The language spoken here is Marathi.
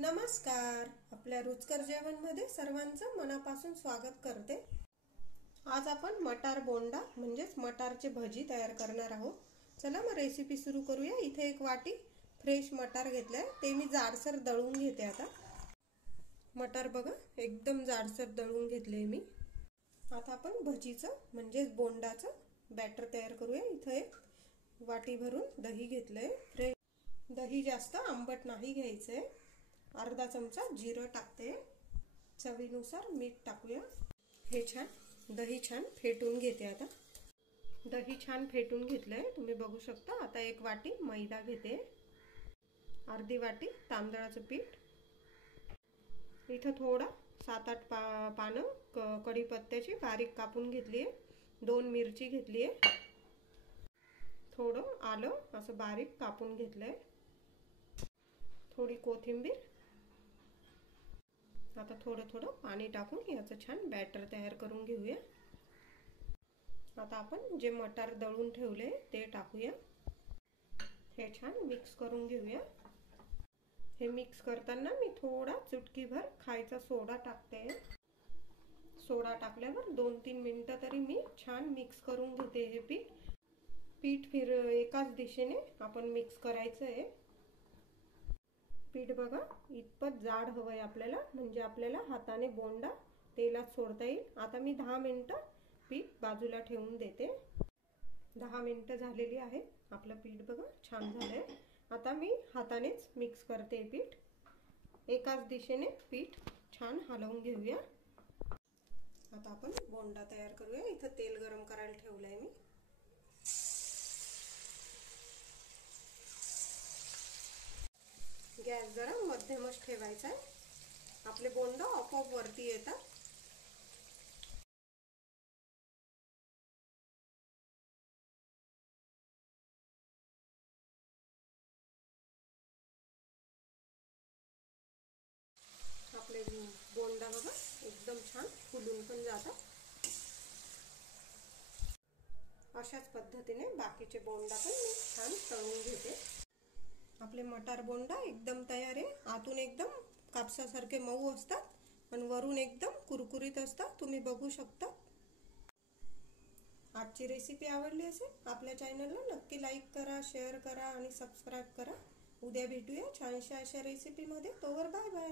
नमस्कार. आपल्या रुचकर जेवणमध्ये सर्वांचं मनापासून स्वागत करते. आज आपण मटार बोंडा म्हणजेच मटारचे भजी तयार करणार आहोत. चला मग रेसिपी सुरू करूया. इथे एक वाटी फ्रेश मटार घेतलाय, ते मी जाडसर दळून घेते. आता मटार बघा एकदम जाडसर दळून घेतले मी. आता आपण भजीचं म्हणजेच बोंडाचं बॅटर तयार करूया. इथे एक वाटी भरून दही घेतलंय. फ्रेश दही जास्त आंबट नाही घ्यायचंय. अर्धा चमचा जिरं टाकते. चवीनुसार मीठ टाकूया. हे दही छान फेटून घेते. आता दही छान फेटून घेतलंय, तुम्ही बघू शकता. आता एक वाटी मैदा घेते. अर्धी वाटी तांदळाचं पीठ. इथं थोडा 7-8 पानं कढीपत्त्याची बारीक कापून घेतली आहे. 2 मिरची घेतली आहे. थोडं आलं असं बारीक कापून घेतलंय. थोडी कोथिंबीर. आता थोडं पाणी टाकून याचं छान बॅटर तयार करून घेऊया. आता आपण जे मटार दळून ठेवले ते टाकूया. हे छान मिक्स करून घेऊया. हे मिक्स करताना मी थोडा चुटकीभर खायचा सोडा टाकते. सोडा टाकल्यावर 2-3 मिनिटं तरी मी छान मिक्स करून घेते. हे पीठ एकाच दिशेने आपण मिक्स करायचं आहे. पीठ बघा इतपत जाड हवंय आपल्याला, म्हणजे आपल्याला हाताने बोंडा तेलात सोडता येईल. आता मी 10 मिनिटं पीठ बाजूला ठेवून देते. 10 मिनिटं झालेली आहेत. आपलं पीठ बघा छान झालंय. आता मी हातानेच मिक्स करते पीठ. एकाच दिशेने पीठ छान हलवून घेऊया. आता आपण बोंडा तयार करूया. इथं तेल गरम करायला ठेवलंय मी. गॅस जरा मध्यमच ठेवायचा आहे. आपले बोंड आपोआप वरती येतात. आपले बोंडा बघा एकदम छान फुलून पण जातात. अशाच पद्धतीने बाकीचे बोंडा पण मी छान तळून घेते. आपले मटार बोंडा एकदम तयार आहे. आतून एकदम कापसासारखे मऊ असतात आणि वरून एकदम कुरकुरीत असतात. तुम्ही बघू शकता. आजची रेसिपी आवडली असेल आपल्या चॅनलला नक्की लाईक करा, शेअर करा आणि सबस्क्राईब करा. उद्या भेटूया छानशा अशा रेसिपीमध्ये. तोवर बाय बाय.